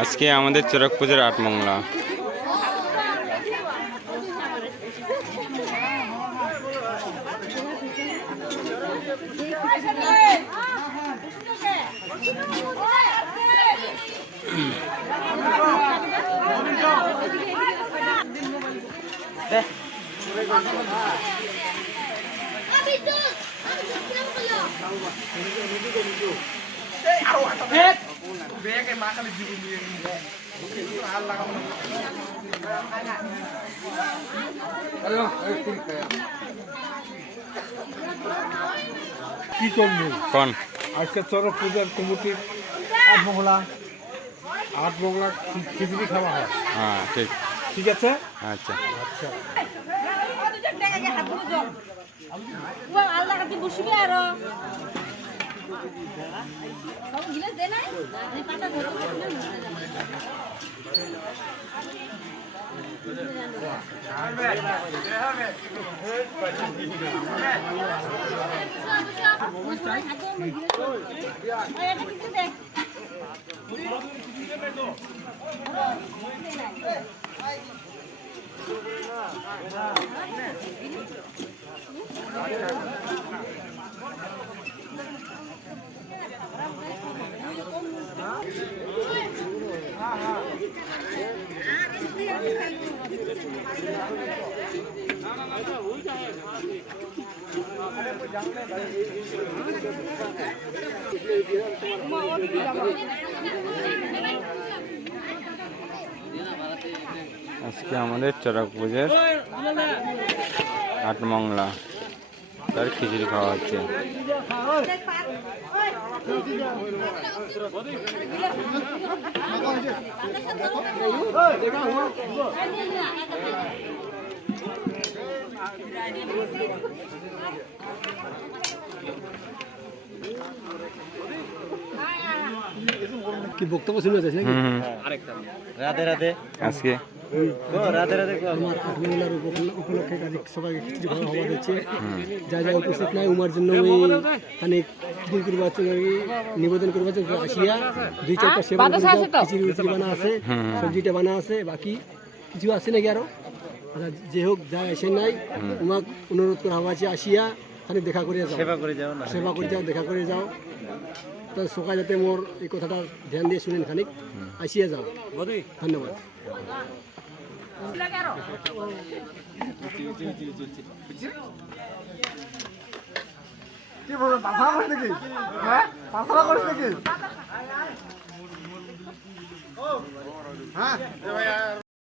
আজকে আমাদের চড়ক পুজোর আটমংলা। কি করবো কোন আজকে চড়ক পূজার কমিটির আট মংলা খিচুড়ি খাওয়া হয়। হ্যাঁ ঠিক ঠিক আছে। আচ্ছা আচ্ছা আজকে আমাদের চড়ক পুজোর আটমংলা, তার খিচুড়ি খাওয়া হচ্ছে। কি বক্তব্য শুনে যাচ্ছে নাকি? রাধে রাধে। আজকে রাধে রাধে। আমার আট মংলার উপলক্ষে সবাইকে খিচুড়ি খাওয়া হওয়া হচ্ছে। যা যা উপস্থিত নাই উমার জন্য ওই অনেক দিন করবো নিবেদন করবো আসিয়া দুই চারটা সেবা খিচুড়ি বানা আছে, সবজিটা বানা আছে, বাকি কিছু আছে নাকি আরো যে হোক যা এসে নাই উমাক অনুরোধ করা হওয়া আছে আসিয়া খানিক দেখা করে যাও, সেবা করে যাও না। সেবা করে যাও, দেখা করে যাও। তো সকাল যাতে মোর এই কথাটা ধ্যান দিয়ে শুনেন খানিক আসিয়া যাও। ধন্যবাদ। কি বলবো পাথর করিস নাকি? হ্যাঁ পাথর করিস নাকি? হ্যাঁ